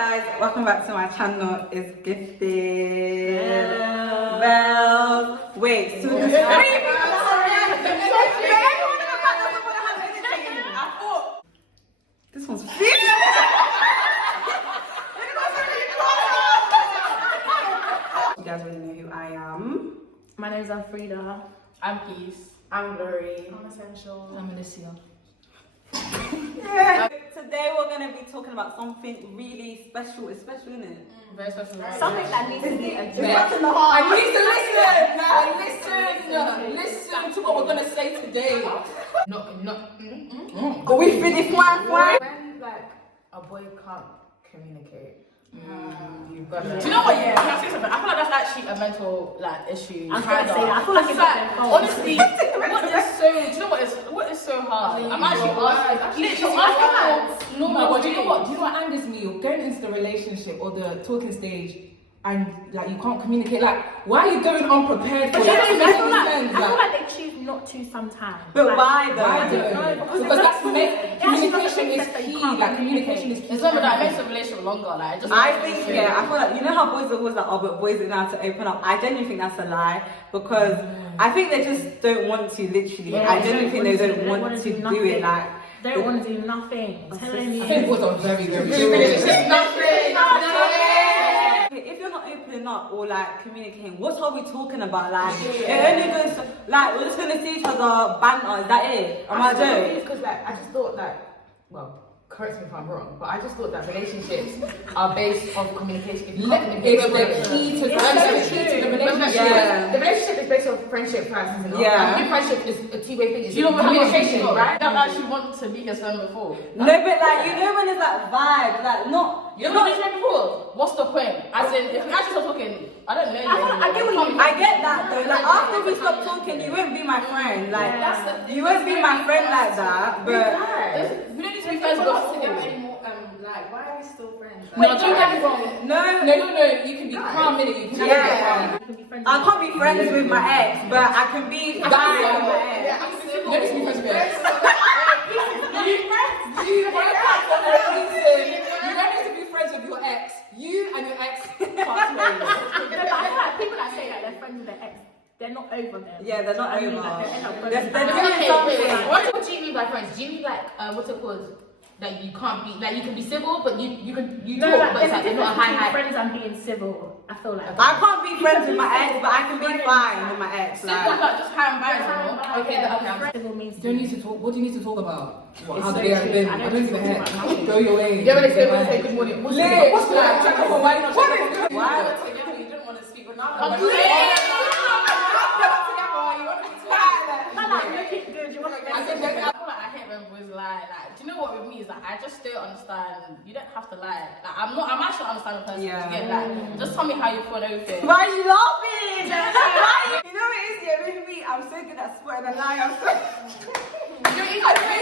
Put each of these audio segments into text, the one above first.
guys, welcome back to my channel. It's Gifted. Well, wait, so the three this one's fierce. You guys already know who I am. My name's Alfreda. I'm Peace. I'm Glory. I'm Essential. I'm Alicia. Today we're going to be talking about something really special. It's special, isn't it? Very special. Something that needs to be addressed. I need to listen to what we're gonna say today. Are we finished? When like a boy can't communicate, you've got to. Do you know what? Yeah, can I say something? I feel like that's actually a mental issue. I'm trying to say that. I feel like it's like honestly, what is so hard? I'm actually asking for normal. But do you know what angers me? You're going into the relationship or the talking stage and like you can't communicate. Like, why are you going unprepared for it? I feel like they choose not to sometimes. But like, why though? Why though? Because that's communication is key. Like communication is key. It's not that it makes a relationship longer. Like, I think, I feel like, you know how boys are always like, oh, but boys don't know how to open up. I genuinely think that's a lie because I think they just don't want to, literally. Yeah, I genuinely think they don't want to do it. Like, they don't want to do nothing. I think boys are very, very nothing. if you're not opening up or like communicating, what are we talking about? Like, it only goes like we're just gonna see each other banter. Is that it? Am I joking? Because like I just thought that, well, correct me if I'm wrong, but I just thought that relationships are based on communication. If you can't communicate, It's the key to the relationship. Yeah. The relationship is based on friendship first, isn't it? Yeah. And friendship is a two-way thing. It's You don't communication, right? I don't actually want to be his friend before. No, but like you know when it's like vibe, like not. You know what I said before? What's the point? As in, if we actually stop talking, I don't know you. I get what you mean. I get that though. Like after we stop talking, you won't be my friend. Like you won't be my friend like that. But We don't need to be friends before. Like, why are we still friends? No, don't get me wrong. no. You can be calm in it. You can I can't be friends with my ex, but I can be vibe with my ex. You don't need to be friends with your ex. You don't need to be friends with your ex. You and your ex can't No, but I feel like people that say that they're friends with their ex, they're not over them. Yeah, they're not I mean, over. like, they end up going They're back. doing something. What do you mean by friends? Do you mean like what's it called? Like you can't be like you can be civil, but you No, talk, like, but there's it's a like not difference a high between high. friends and being civil. I feel like. I can't be friends with my ex, but I can be fine with my ex. Simple, Like, like just high and bad. Okay. Civil means You don't need to talk. What do you need to talk about? It's How so the day has true. been. I I don't don't give a talk about heck. nothing. Go your way. Yeah, but they say good morning. What's Lit. what's Like, check up on why you're not checking up on good. why? You didn't want to speak, but now No, like, looking good. You want to I feel like I hate when boys lie. Like, do you know what with me is like I just don't understand. You don't have to lie. Like, I'm actually an understanding person. Yeah. To get that. Just tell me how you feel and everything. Why are you laughing? You know what it is, yeah, with me, I'm so good at spotting a lie. I'm so... You know what it is?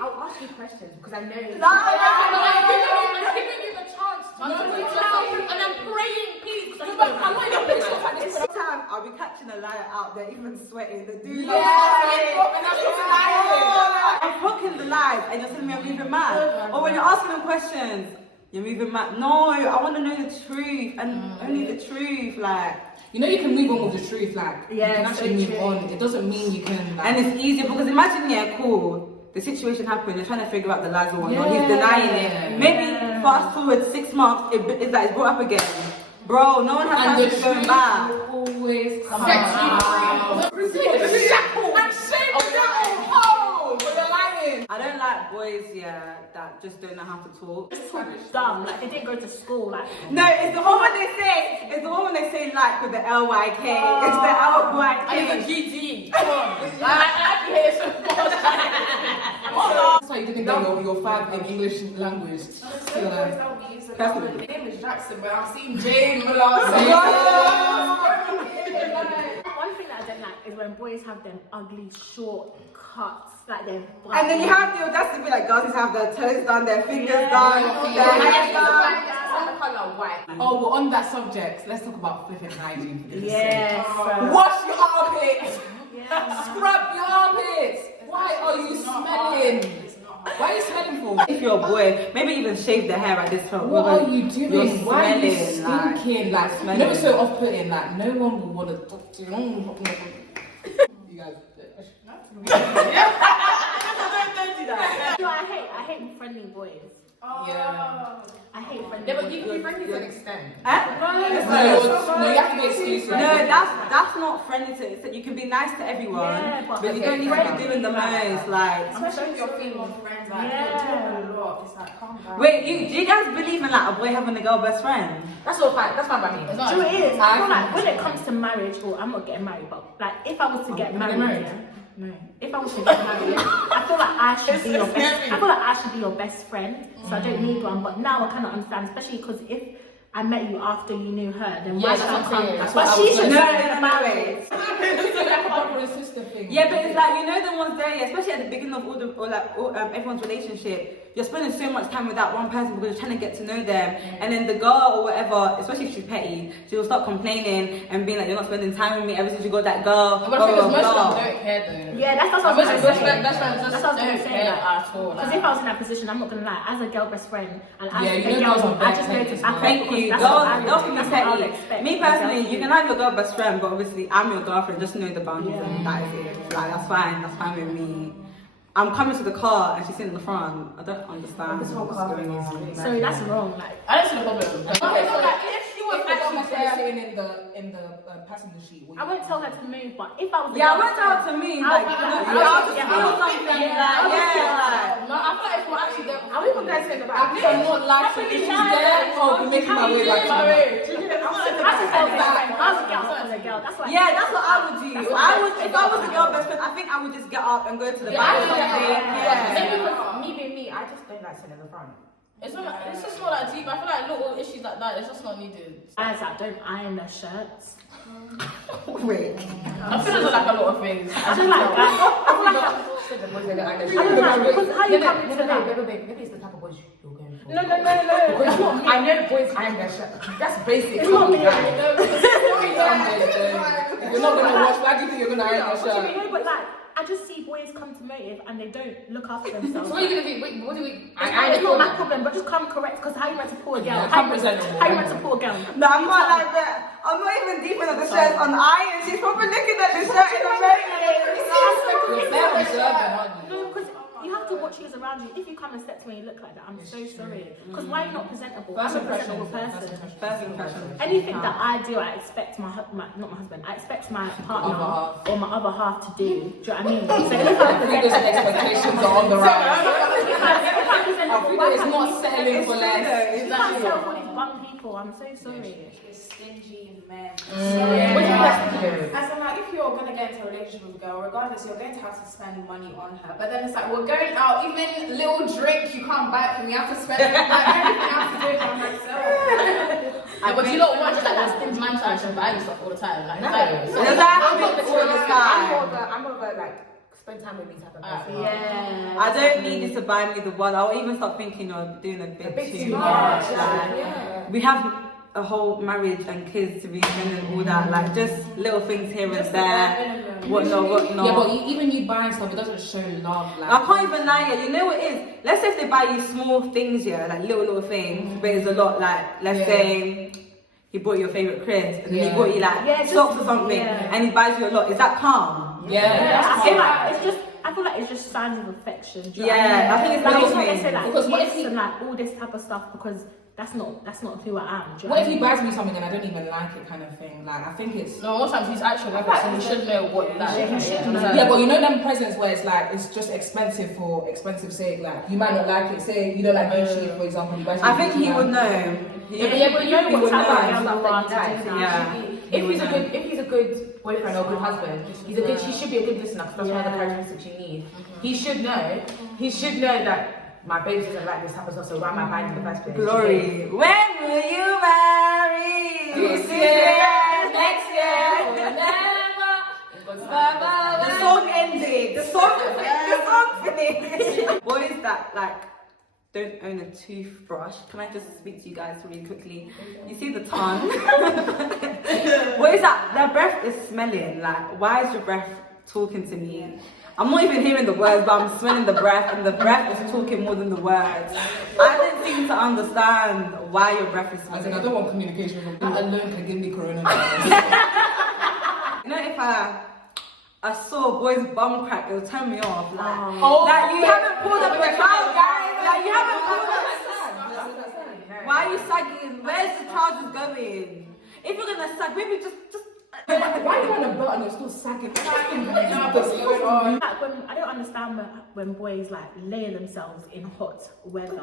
I'll ask you questions because I know. No. I'm giving you the chance to and I'm praying, please. I'm not even putting stuff like this. Sometimes I'll be catching a liar out there, even sweating. The dude. And that's what's lying. I'm poking the lies, and you're telling me I'm moving mad. Or when you're asking them questions, you're moving mad. No, I want to know the truth, and only the truth, like. You know you can move on with the truth, like Yeah, you can so actually move true. on. It doesn't mean you can. Like, And it's easier because imagine, yeah, cool. The situation happened. You're trying to figure out the lies or whatnot. He's denying it. Maybe fast forward 6 months, it's like it's brought up again. Bro, no one has and time the to go truth back. will always come Set out. you free. I'm saying oh, but you're lying. I don't like boys, yeah, that just don't know how to talk. It's so dumb. Like, they didn't go to school. Like, No, it's the one when they say, it's the one when they say like with the LYK. It's the LYK. And it's a GD. Come on. I actually hate it so much. That's why you didn't get your 5 in English language. My name is Jackson, but I've seen Jane Muller. one thing that I don't like is when boys have them ugly short cuts, like they're. And then you have the audacity to be like, girls have their toes done, their fingers done, their hair done. Oh, well, on that subject, let's talk about flipping hygiene for this. Yes. Wash your armpits. Yeah. Scrub your armpits. Why are you smelling? Why are you smelling shameful. If you're a boy, maybe even shave the hair at this point. What because are you doing? you're Why are you smelling, stinking? Like, you know it's so off-putting. Like, no one will want to talk to you. No one will want to. You guys. No, I hate friendly boys. Yeah. I hate friendly Yeah, but boys. you can be friendly to an extent. No, you have to be exclusive. No, that's not friendly to extent. You can be nice to everyone, Yeah, but you don't need to be doing the most. Like, Especially if you're female friends, like you're doing a lot. It's like, calm down. wait, do you guys believe in like a boy having a girl best friend? That's all fine. That's fine by me. It's Do not. you know what it is? I feel like think when so. it comes to marriage, or I'm not getting married, but like if I was to get you married, getting married? yeah, no. If I was to get married, I feel like I should be your best. I feel like I should be your best friend, so I don't need one. But now I kind of understand, especially because if I met you after you knew her, then why Yeah, should I that's come? what I'm saying. That's But what I she was should saying. know about it. It's like a brother and sister thing. Yeah, but it's like, you know, the ones there, yeah, especially at the beginning of everyone's relationship, you're spending so much time with that one person because you're trying to get to know them, and then the girl or whatever, especially if she's petty, she'll start complaining and being like, you're not spending time with me ever since you got that girl. But I think blah, most blah, of blah. them don't care though. Yeah, that's what I was Most gonna of them say. that's why That's what I was gonna don't say. care Like, at all. because if I was in that position, I'm not gonna lie. As a girl best friend, and as Yeah, a you know girl, girls are I just very know to petty. back up Thank because you. that's what I Girls would can do. be That's what I would petty. expect. Me personally, you can have your girl best friend, but obviously I'm your girlfriend. Just know the boundaries, Yeah. and that is it. Like, that's fine. That's fine with me. I'm coming to the car and she's sitting in the front. I don't understand This whole what's car going thing is on. really So that's wrong. Like, I don't see the problem. Okay, so like if she was If actually actually there, sitting in the passenger seat. I won't tell her to move, but if I was Yeah, I went out to me. Like, I'll- you I'll- know, I'll just yeah, feel I'll- something. yeah, Like, I'll just yeah, feel like. No, I feel like if we're actually there, are we guys in the back? I cannot lie to you. If she's there, I'll be making my way back to her. I should tell her friend. I was a girl, I was a girl. That's what. Yeah, that's what I would do. If I was a girl best friend, I think I would just get up and go to the back or something. Yeah. Maybe because me being me, I just don't like sitting in the front. it's just not that deep. I feel like little issues like that, it's just not needed. Guys that don't iron their shirts. Wait. I feel there's like a lot of things. I feel like guys. I feel like. I feel like because how you come into that? Maybe it's the type of boys you're going for. No. It's not me. I know boys iron their shirt. That's basic. It's not me. If you're not gonna wash, why do you think you're gonna iron your What do you shirt? mean? But like, I just see boys come to motive and they don't look after themselves. So what are you gonna do? Wait, what do we? It's not my problem, but just come correct. Because how you meant to pull a girl? Yeah, How come presentable. you meant to pull a girl? No, I'm not like that. I'm not even deep into the shirts on iron. She's probably looking at the shirt in a You're very observant, aren't you? No, because you have to watch who's around you. If you come and step to me and look like that, I'm so sorry. Because why are you not presentable? First I'm a presentable impression. person. First impression. Anything that I do, I expect not my husband. I expect my partner Other half. or my other half to do. Do you know what I mean? So if I I think those expectations are on the rise. if I present I think that it's not settling for less. you can't tell for these bum people. I'm so sorry. It's stingy men. What do you guys think? As in, like, if you're gonna get into a relationship with a girl, regardless, you're going to have to spend money on her. But then it's like, we're going out, even little drink you can't buy it from. You have to spend like, everything. I have to do it on myself. But you don't watch like those things man trying to buy you stuff all the time. Like, No. like, Does that I'm happen not all the time? I'm more of a like spend time with me type of person. Yeah. I don't need you to buy me the one. I'll even start thinking you're doing a bit too much. Like, we have a whole marriage and kids to be spending all that. Like, just little things here and there. Whatnot. Yeah, but even you buying stuff, it doesn't show love. Like, I can't even lie, yeah. You know what it is? Let's say if they buy you small things, yeah, like little things, but it's a lot. Like, let's say he bought you your favorite crisp, and then he bought you like socks or something, and he buys you a lot. Is that calm? I feel like it's just. I feel like it's just signs of affection. Do you know what I mean? I think it's Like, little it's not things. necessarily like Because what if gifts he- and like all this type of stuff because that's not who I am. Do you know what if I he mean? buys me something and I don't even like it, kind of thing? Like, I think it's. no, most times he's actually with us, so he should know what you like. Yeah, but you know them presents where it's like it's just expensive for expensive sake. Like, you might not like it. Say you don't like Gucci, for example. You buy I think something he you would like. know. Yeah, but you know what type of girl Stuff you are that to he do likes. that. Yeah. If he's a good boyfriend or good husband, he should be a good listener. 'Cause that's one of the characteristics you need. He should know. He should know that my baby doesn't like this type of stuff. So why am I buying in the first place? Glory. When will you marry? This year, next year, The song ended. The song finished. Boys that like don't own a toothbrush. Can I just speak to you guys really quickly? You see the tongue? Boys that their breath is smelling. Like, why is your breath talking to me. I'm not even hearing the words, but I'm smelling the breath, and the breath is talking more than the words. I didn't seem to understand why your breath is I smelling. think I don't want communication from that alone can give me coronavirus. You know, if I saw a boy's bum crack, it'll turn me off. Like, Oh, like you haven't pulled up your trousers, like you haven't pulled up. Why are you sagging? Where's the trousers going? If you're gonna sag, maybe just. Why you on a belt and you're still sagging? Like I don't understand when boys like layer themselves in hot weather.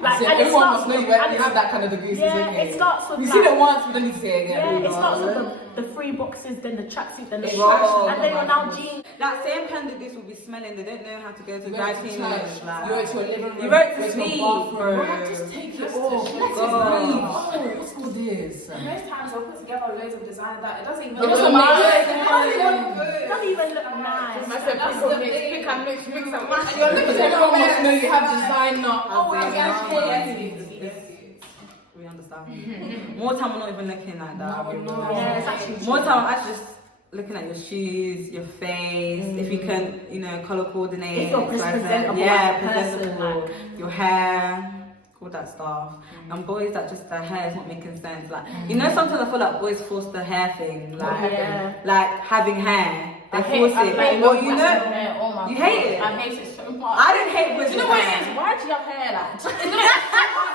Like So and it everyone starts must know with- you and have that kind of degree. yeah, it starts with We've like, seen it once, we don't need to say it again. yeah, it starts with the free boxes, then the tracksuit, then the It's shorts, wrong. and then you're now jeans. That same kind of goose will be smelling. They don't know how to go to You dry went to cleaners. church, Like, you went to a living room, you went to your sleep, bathroom. bro. Right, just take it off. Let it God. breathe. Oh, what's all this? Most times I'll put together loads of design that it doesn't even It doesn't look make nice. sense. It doesn't look good. It doesn't even look nice. I said, That's pick the and mix, thing. pick and mix, mix and match. And you're looking Because at everyone your must know you have mess. designer. Oh, we understand. More time, I'm not even looking like that. No. Yeah, it's actually More time, I'm actually just looking at your shoes, your face. If you can, color coordinate. If you're X, Y, Z. presentable Yeah, as a person, presentable. like- Your hair, all that stuff. And boys that just their hair is not making sense. Like sometimes I feel like boys force the hair thing. Like, Yeah. like having hair. They I force hate it. long Or hair. Oh my you God. hate it? I hate it so much. I don't hate boys Do you know with what it hair. is? Why do you have hair like?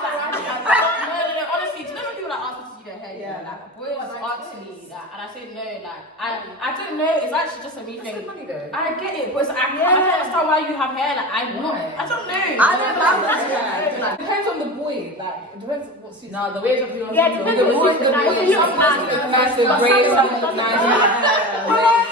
No, honestly, do you know when people like ask me to do their hair? Yeah. Like boys ask me that, and I say no. Like I don't know. It's actually just a me thing. money though. I get it, but I don't understand why you have hair. Like I don't know. I don't love that. Depends on the boy. Like, it depends what suits. No, the way of the Yeah, it depends The on boy, what the you boy, like. If it looks some nice, boys look it's nice nice. and But brave, some some boys look don't nice.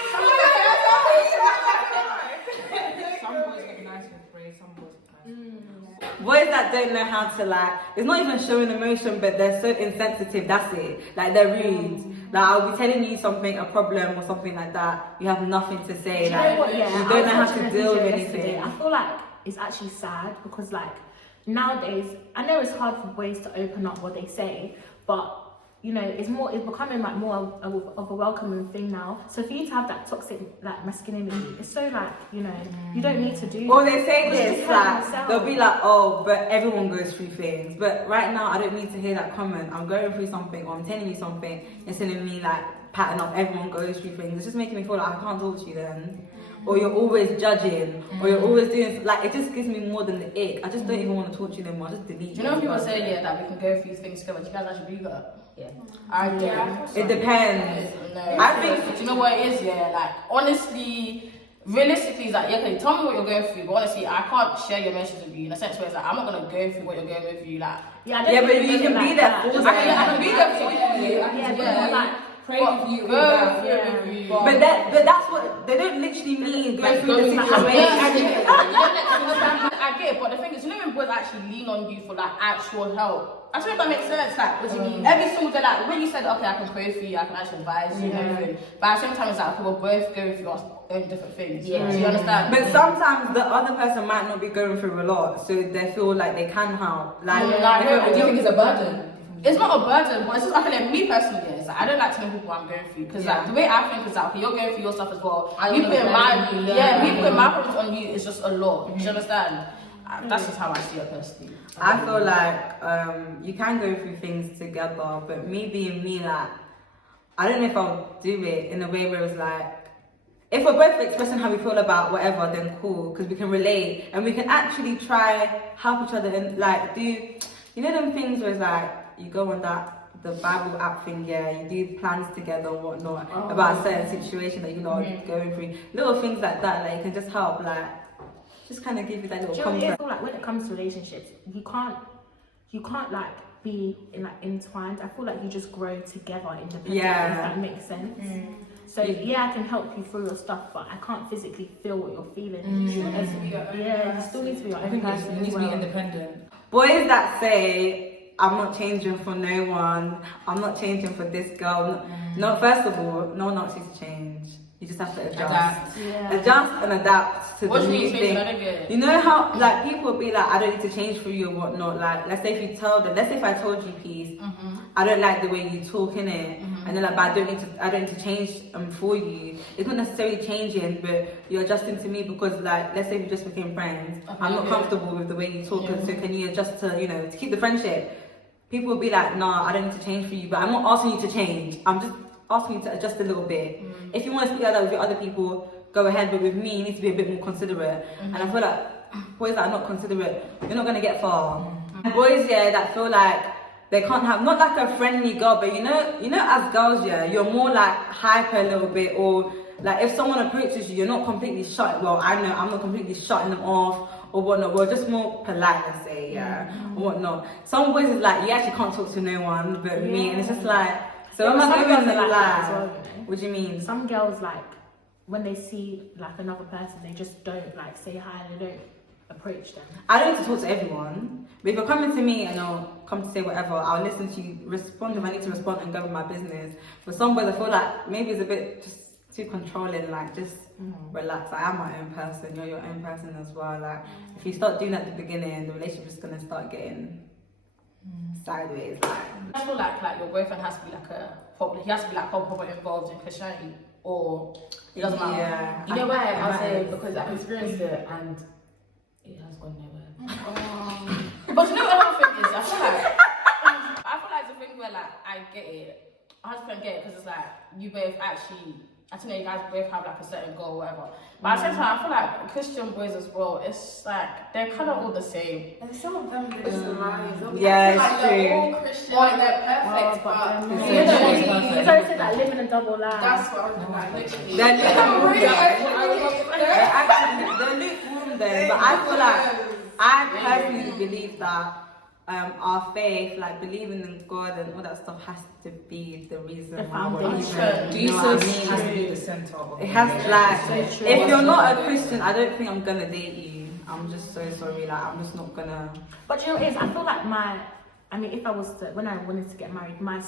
Some boys look nice with braids, some boys look nice. Boys that don't know how to it's not even showing emotion, but they're so insensitive, that's it. Like they're rude. Like I'll be telling you something, a problem or something like that, you have nothing to say. Do you know Like what? Yeah, you I don't was know how watching to a deal with video yesterday. anything. I feel like it's actually sad because nowadays, I know it's hard for boys to open up what they say, but it's becoming more of a welcoming thing now. So for you to have that toxic masculinity, it's so you don't need to do. Or they say Just this, defend yourself. they'll be like, oh, but everyone goes through things. But right now, I don't need to hear that comment. I'm going through something, or I'm telling you something, instead of me patting up, everyone goes through things. It's just making me feel like I can't talk to you then. Or you're always judging, or you're always doing, it just gives me more than the ick. I just don't even want to talk to you anymore, I just delete Do you know when people say that we can go through things together? Do you guys actually believe that? Yeah. I do. It depends. No. I think- Do you know what it is? Yeah, honestly, realistically, it's okay, tell me what you're going through, but honestly, I can't share your emotions with you in a sense where it's I'm not gonna go through what you're going with you. I don't Yeah, think but it you does can it be like there that. for Just them. like- I can be there for you. Yeah, but more Pray with you. Go all that. with you. But that's what, they don't literally mean go through the Yeah, situation. I get it, but the thing is, when boys actually lean on you for actual help, I don't know if that makes sense. What do you mean? Every single day, when you said, okay, I can pray for you, I can actually advise you, and everything. But at the same time, it's okay, we're both going through our own different things. Yeah. Do you understand? But sometimes the other person might not be going through a lot, so they feel like they can help. Do you think it's a burden? It's not a burden, but it's just me personally. It's I don't like to know people I'm going through because the way I think is okay, you're going through your stuff as well. Me putting my problems on you is just a lot. Do you understand? That's just how I see it personally. I feel like you can go through things together, but me being me, I don't know if I'll do it in a way where it's if we're both expressing how we feel about whatever, then cool, because we can relate and we can actually try help each other and do, them things where it's you go on the Bible app thing, you do plans together and whatnot about a certain situation that are going through, little things like that, you can just help, just kind of give you that little Do you know what comfort. I feel like when it comes to relationships, you can't be entwined. I feel like you just grow together independently. Yeah. If that makes sense. So I can help you through your stuff, but I can't physically feel what you're feeling. You still need to be your I own think person you need as to be well. independent. Boys that say, I'm not changing for no one, I'm not changing for this girl. No, first of all, no one asks you to change. You just have to adjust. Adapt. Adjust and adapt to What the do you new think? thing. I don't get it. You know how people be I don't need to change for you or whatnot. Let's say if you tell them, let's say if I told you, please, I don't like the way you talk in it, and then like, but I don't need to change for you. It's not necessarily changing, but you're adjusting to me because like, let's say we just became friends. I'm not comfortable with the way you talk, so can you adjust to, you know, to keep the friendship? People will be like, nah, I don't need to change for you, but I'm not asking you to change. I'm just asking you to adjust a little bit. If you want to speak like that with your other people, go ahead, but with me, you need to be a bit more considerate. And I feel like boys that are not considerate, you're not gonna get far. And boys, yeah, that feel like they can't have, not like a friendly girl, but you know, as girls, yeah, you're more like hyper a little bit, or like if someone approaches you, you're not completely shut. Well, I know I'm not completely shutting them off or whatnot. We're just more polite, let's say, yeah, or whatnot. Some boys is like, you actually can't talk to no one but me, and it's just like, so am I going to lie? What do you mean? Some girls, like, when they see like another person, they just don't like say hi, they don't approach them. I don't need to talk to everyone, but if you're coming to me and I'll come to say whatever, I'll listen to you, respond if I need to respond, and go with my business. But some boys, I feel like maybe it's a bit just too controlling, like just relax. I am my own person, you're your own person as well. Like if you start doing that at the beginning, the relationship's gonna start getting sideways. Like I feel like your boyfriend has to be like a probably he has to be like probably involved in Christianity, or it doesn't matter. Yeah. You know why? I'll say because I've experienced it and it has gone nowhere. But you know what another thing is, I feel like it's a thing where like I get it, I 100% get it, because it's like you both actually, I don't know, you guys both have like a certain goal or whatever. But at the same time, I feel like Christian boys as well, it's like they're kind of all the same. And some of them do this marriage. Yeah, it's like true. they're all Christian, like they're perfect, but It's always said that living a double life. that's what I'm like, literally. They're lukewarm then, but I feel like I personally believe that our faith, like believing in God and all that stuff, has to be the reason why we're even. Jesus What I has to mean? be the center of It has to, like, So true. if you're not a Christian, I don't think I'm gonna date you. I'm just so sorry, like I'm just not gonna. But you know what it is? I feel like if I was to, when I wanted to get married, my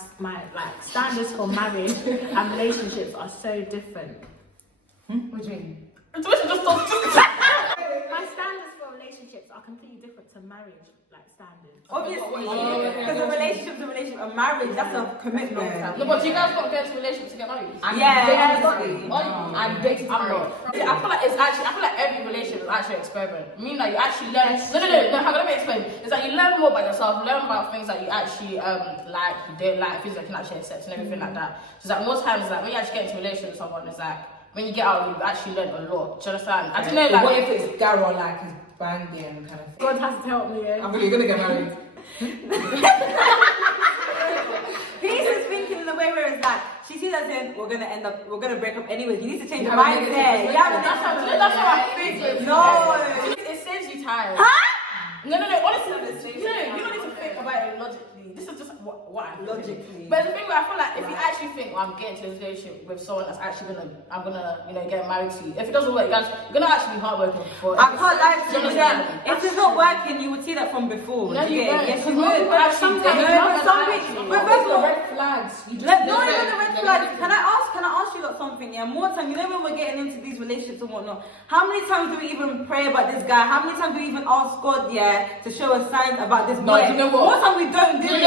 like standards for marriage and relationships are so different. What do you mean? My standards for relationships are completely different to marriage like standards. Obviously, because a relationship, a marriage, that's a commitment. No, but you guys got to get into a relationship to get married. Yeah, I'm dating. I'm not. I feel like it's actually. I feel like every relationship is actually an experiment. I mean, like you actually learn. No. Hang on, let me explain. It's like you learn more about yourself. Learn about things that you actually like, you don't like, things that you can actually accept, and everything like that. So it's like more times, like when you actually get into a relationship with someone, it's like when you get out, you actually learn a lot. Do you understand? I don't know, like what if it's Garo, like he's banging kind of thing? God has to help me. I'm really gonna get married. Peace is thinking in the way where it's like she sees us in, we're gonna break up anyway. You need to change your mindset. that's how I think. No. It saves you time. Huh? No. Honestly, you don't need to think about it logically. This is just what I think. Logically. But the thing where I feel like if you actually think, I'm getting to this relationship with someone that's actually I'm gonna get married to you. If it doesn't work, you're gonna actually be heartbroken before. I can't lie to you. understand? If it's not working, you would see that from before. No, you won't. Yes, you Because would. most people actually But first of all, red flags. no, even the red flags. Can I ask you something? Yeah, more time. You know when we're getting into these relationships and whatnot, how many times do we even pray about this guy? How many times do we even ask God, yeah, to show us signs about this boy? you know what? More time we don't do it.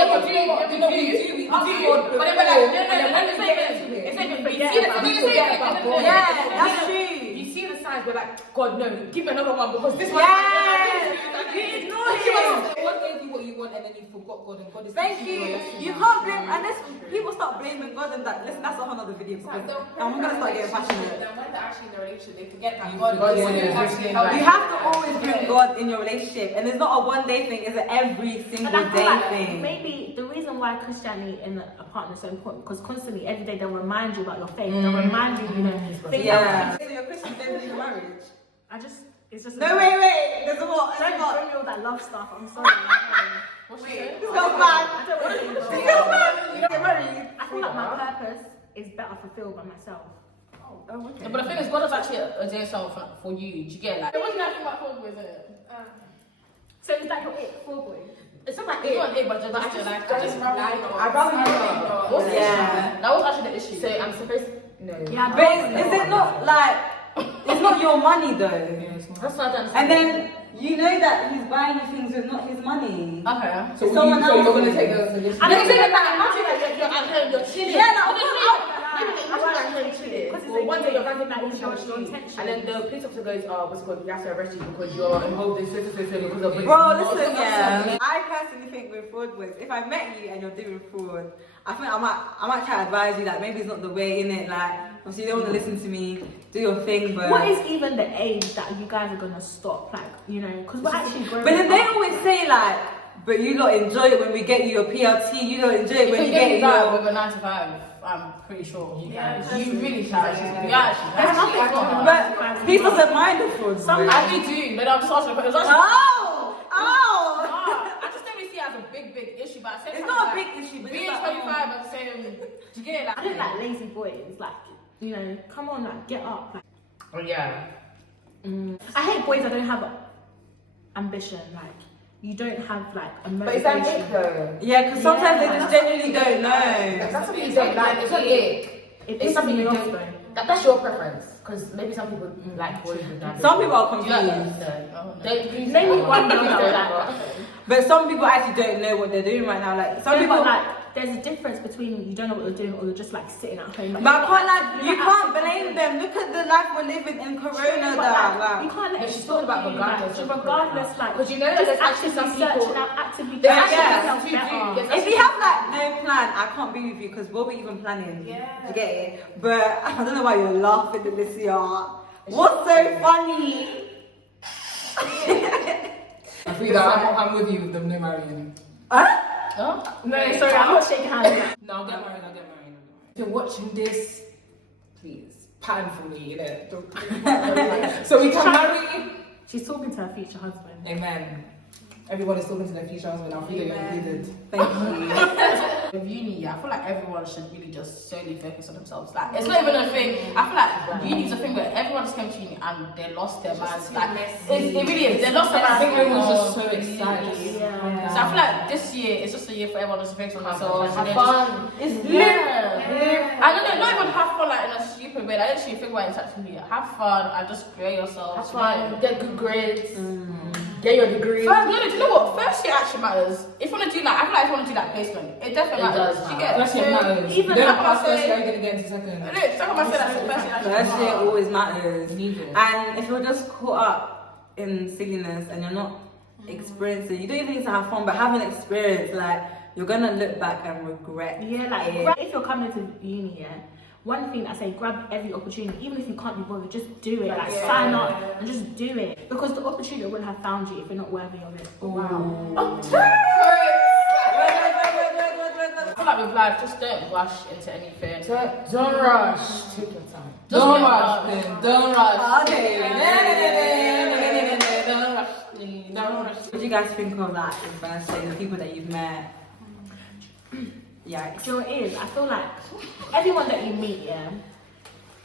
Yeah, that's true. You see the signs, we're like, God, no, give me another one because this one. Yeah, you ignore him. God gave you what you want and then you forgot God, and God is. Thank you. You can't blame, unless people start blaming God and that. Listen, that's a whole other video because I'm gonna start getting passionate. Then when they're actually in the relationship, they forget that You God forgot is God, actually yeah. helping. You have to always bring God in your relationship, and it's not a one-day thing; it's an every single And I feel day like thing. maybe the reason why Christianity in a partner is so important because constantly every day they'll remind you about your faith. They'll remind you, things Yeah. that So you're Christian, don't believe in marriage? it's just No, wait. There's a what? Don't bring me all that love stuff. I'm sorry. It's so bad. I don't want to be It's so bad. You don't get married. I feel like my purpose is better fulfilled by myself. Oh, okay. But the thing is, God is actually doing something for you. Do you get like? What do you guys think about full boys? So is that your it for boy? It's not like it's not it, but just like I'd rather not. What's the Yeah. issue? That was actually the issue. So I'm supposed. No. Yeah, But is it not like it's not your money though? Yeah, it's not. That's not And then you know that he's buying you things with not his money. Okay. So, It's someone so you're else. gonna take the list. I don't think that. Imagine that you're at home, you're chilling. Yeah, no, Well, one day you're having that and then the police officer goes, oh, what's it called? We have to arrest you because you're involved in so because of Bro, listen, yeah. I personally think with fraud was, if I met you and you're doing fraud, I think I might try to advise you that maybe it's not the way in it. Like, obviously you don't want to listen to me, do your thing, but What is even the age that you guys are gonna stop? Like, you know, because we're actually growing. But then they up. always say like, but you lot enjoy it when we get you your PLT. You don't enjoy it You when can you get get that your. with a 9 to 5. I'm pretty sure. Yeah, You really can. You actually. There's nothing wrong with But that. he doesn't mind the fraud. Some- I do too, but I'm just asking. It was actually. Oh, oh. I just don't really see it as a big issue, but I said It's not a big issue, but being it's like, 25 and saying, do you get it? Like, I don't like lazy boys. Like, you know, come on, like, get up. Like, Oh, yeah. I hate boys that don't have ambition. Like, you don't have like a But is that motivation. it though? Yeah, because sometimes they Yeah. just genuinely don't know. That's something you don't like. It's not it. It's something you don't. That's your preference. Because maybe some people like boys with that. Some people are you like confused. that? Oh, no. Name me one girl that would like that. But some people actually don't know what they're doing right now. Like some Yeah, people, but like, there's a difference between you don't know what you're doing or you're just like sitting at home. Like, but I can't like you're you not can't actively blame doing them. Look at the life we're living in Corona. But, like, That you can't let No, it she's stop talking about you, regardless like, of regardless, like, Because you know that there's actually some people. searching out, actively There's trying to actually make yourself some people better. do, yes. if you have like no plan, I can't be with you because what we're even planning. Yeah. You get it? But I don't know why you're laughing, Alicia. What's so funny? I feel that I'm with you with them no marrying. Huh? Oh? No, sorry, I'm not shaking hands. No, I'll get married. If you're watching this, please pattern for me, innit? So we can marry. She's talking to her future husband. Amen. Everybody's talking to their future husband. I'll feel it included. Thank you. With uni, I feel like everyone should really just solely focus on themselves. Like, it's not even a thing. I feel like uni is a thing where everyone just came to uni and they lost their minds. Like, it really is. They lost their I minds. think everyone's just so Oh, excited. Yeah. So I feel like this year is just a year for everyone to focus on themselves. Have you know, fun. It's yeah. I don't know, not even have fun like in a stupid way. I literally think about it actually. Have fun and just grow yourself. Have fun. Get good grades. Get your degree. First, no, do you know what? First year actually matters. If you want to do like, I feel like if you want to do that placement, it definitely It matters. does You get First year matters. Even Don't like pass I first say- year, you're gonna get into second. Look, second I said that first year actually First year matters. always matters. Need it. And if you're just caught up in silliness and you're not experiencing, you don't even need to have fun, but have an experience, like you're gonna look back and regret. Yeah, like it. if you're coming to uni, yeah, one thing I say, grab every opportunity, even if you can't be bothered, just do it. Like Yeah. sign up and just do it, because the opportunity wouldn't have found you if you're not worthy of it. Wow. I feel like with life, just don't rush into anything. Don't rush. Take your time. Don't get rush, done. then. Don't rush. Okay. Don't rush. Don't rush. What do you guys think of that university, the people that you've met? Yeah. Do you know what it is? I feel like everyone that you meet, yeah,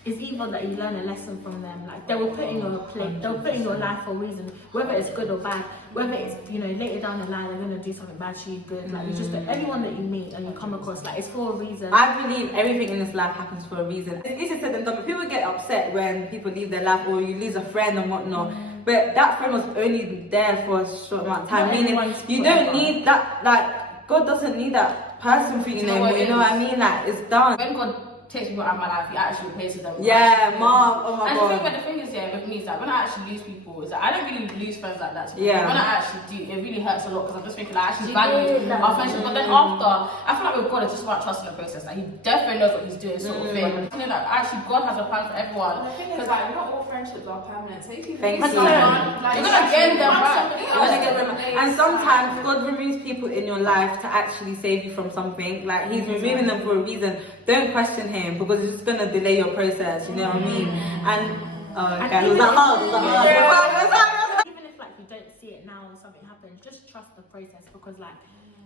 is either that you learn a lesson from them. Like they will put in your place, they'll put in your life for a reason, whether it's good or bad, whether it's, you know, later down the line they're gonna do something bad to you, good. Like it's just that everyone that you meet and you come across, like it's for a reason. I believe everything in this life happens for a reason. It's easier said than done, but people get upset when people leave their life or you lose a friend and whatnot. But that friend was only there for a short amount of time. Not Meaning everyone's you don't forever. need that, like God doesn't need that person for you Do you know anymore. what You it know what I is? mean? Like it's done. When God takes people out of my life, he actually replaces them. with Yeah, actually- Mom. Oh my And God. the thing is, yeah, with me, is that when I actually lose people, is that I don't really lose friends like that. To Yeah. When I actually do, it really hurts a lot because I'm just thinking like, I actually You value do that. our friendship. But then after, I feel like with God, it's just about trusting the process. Like he definitely knows what he's doing, sort of thing. You know, like actually, God has a plan for everyone. The thing is, like, not all friendships are permanent. So if you Thank lose you. someone, like, You're gonna gain them find back. somebody You're gonna else get to them- replace. And sometimes God removes people in your life to actually save you from something. Like He's removing them for a reason. Don't question Him because it's just gonna delay your process. You know what I mean? And okay, was that hard? Was that hard? Even if like you don't see it now and something happens, just trust the process, because like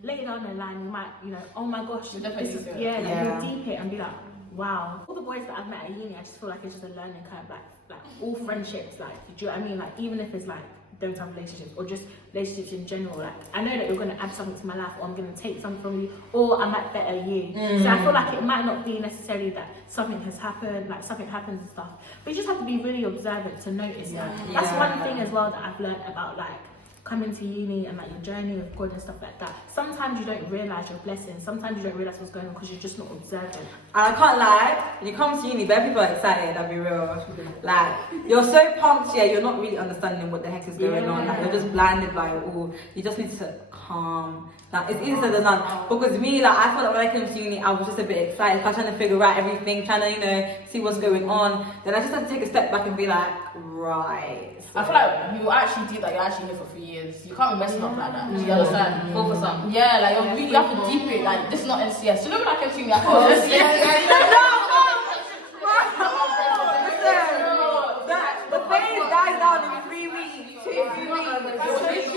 later down the line you might, you know, oh my gosh, You definitely this is, do it. yeah, like Yeah. you'll deep it and be like, wow. All the boys that I've met at uni, I just feel like it's just a learning curve. Like all friendships, like, do you know what I mean? Like even if it's like those type of relationships, or just relationships in general. Like, I know that you're going to add something to my life, or I'm going to take something from you, or I might better you. So I feel like it might not be necessarily that something has happened, like something happens and stuff, but you just have to be really observant to notice that. That's one thing as well that I've learned about like coming to uni and like your journey of God and stuff like that. Sometimes you don't realise your blessings. Sometimes you don't realise what's going on because you're just not observant. And I can't lie, when you come to uni, but people are excited, I'll be real. Like, you're so pumped, yeah, you're not really understanding what the heck is going on. Like, you're just blinded by it all. You just need to calm. Like, it's easier said than done. Because me, like, I felt like when I came to uni, I was just a bit excited. I was trying to figure out everything, trying to, you know, see what's going on. Then I just had to take a step back and be like, right. So, I feel like you actually do that. You're actually here for 3 years. You can't be messing up like that. Do you understand? Go for something. Yeah, like you have to deep it. Like this is not NCS. You know when I came to uni, I thought the phase dies down in 3 weeks, 2 weeks.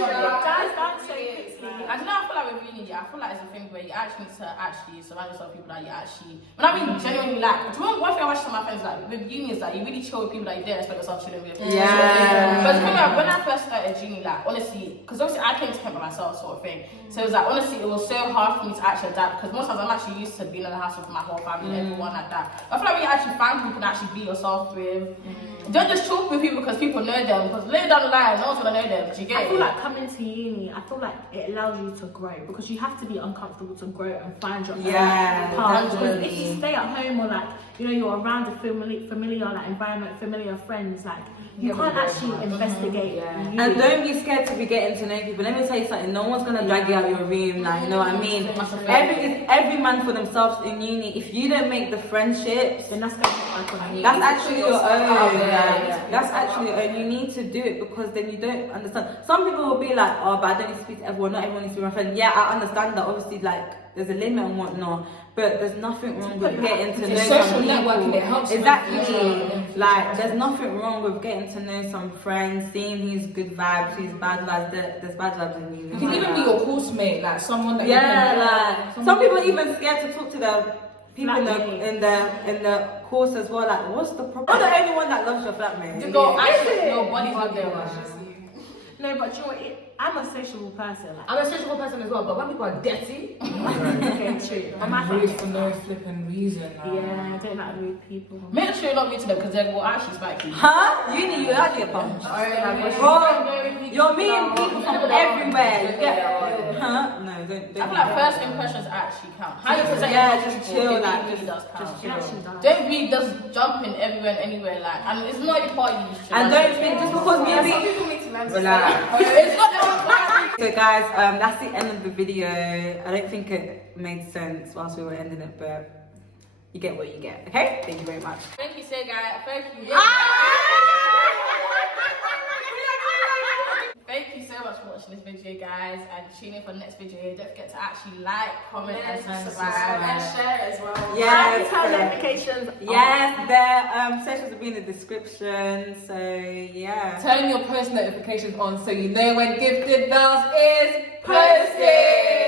Guys, don't say quickly. I don't know, I feel like with uni, I feel like it's a thing where you actually need to actually surround yourself with people that you actually, when I mean genuinely like, do you know one thing I watch some of my friends like, with uni is that you really chill with people that you didn't expect yourself chilling with. Yeah. But like, when I first started uni, like, honestly, because obviously I came to Kent by myself sort of thing, so it was like, honestly, it was so hard for me to actually adapt, because most times I'm actually used to being in the house with my whole family, everyone like that. I feel like when you actually find people you can actually be yourself with, don't just talk with people because people know them, because later down the line, no one's gonna know them, do you get it? I feel like coming to uni, I feel like it allows you to grow, because you have to be uncomfortable to grow and find your own path. Because if you stay at home, or like, you know, you're around a familiar like environment, familiar friends, like you can't actually investigate. And don't be scared to be getting to know people. Let me tell you something, no one's gonna drag you out of your room, like, you know what I mean? Every man for themselves in uni. If you don't make the friendships, then that's going to that's actually your own. That's actually your own. You need to do it, because then you don't understand. Some people will be like, oh, but I don't need to speak to everyone, not everyone needs to be my friend. Yeah, I understand that, obviously, like, there's a limit and whatnot, but there's nothing wrong with getting to know social some networking, people. it helps. Exactly. Like, there's nothing wrong with getting to know some friends, seeing who's good vibes, who's bad vibes. There's bad vibes in you. You can even be your course mate, like someone that like some people are even scared to talk to their people in the course as well. Like, what's the problem? I'm the only one that loves your flatmate. You go, actually, your body's not there. No, but you know what? I'm a sociable person. Like, I'm a sociable person as well, but when people are dirty, okay, true. But my rude friends for no flipping reason. yeah, I don't like rude people. Make sure you're not rude to them, because they will actually spike you. Huh? You actually get punched. Bro, you're meeting people from everywhere. You get, huh? No, don't. I feel like first impressions actually count. How you present just chill, it like, really does count. just It actually does. Don't be just jumping everywhere and anywhere, like, and it's not the party you should. And don't think just because Some maybe. people need to learn to Relax. It's not the So guys, that's the end of the video. I don't think it made sense whilst we were ending it, but you get what you get. Okay? Thank you very much. Thank you, say guy. Thank you. Thank you so much for watching this video, guys, and tune in for the next video. Don't forget to actually like, comment, and subscribe. and share it as well. Yes. Turn notifications. Yes, their sessions will be in the description. So yeah. Turn your post notifications on so you know when Gifted Bells is posted.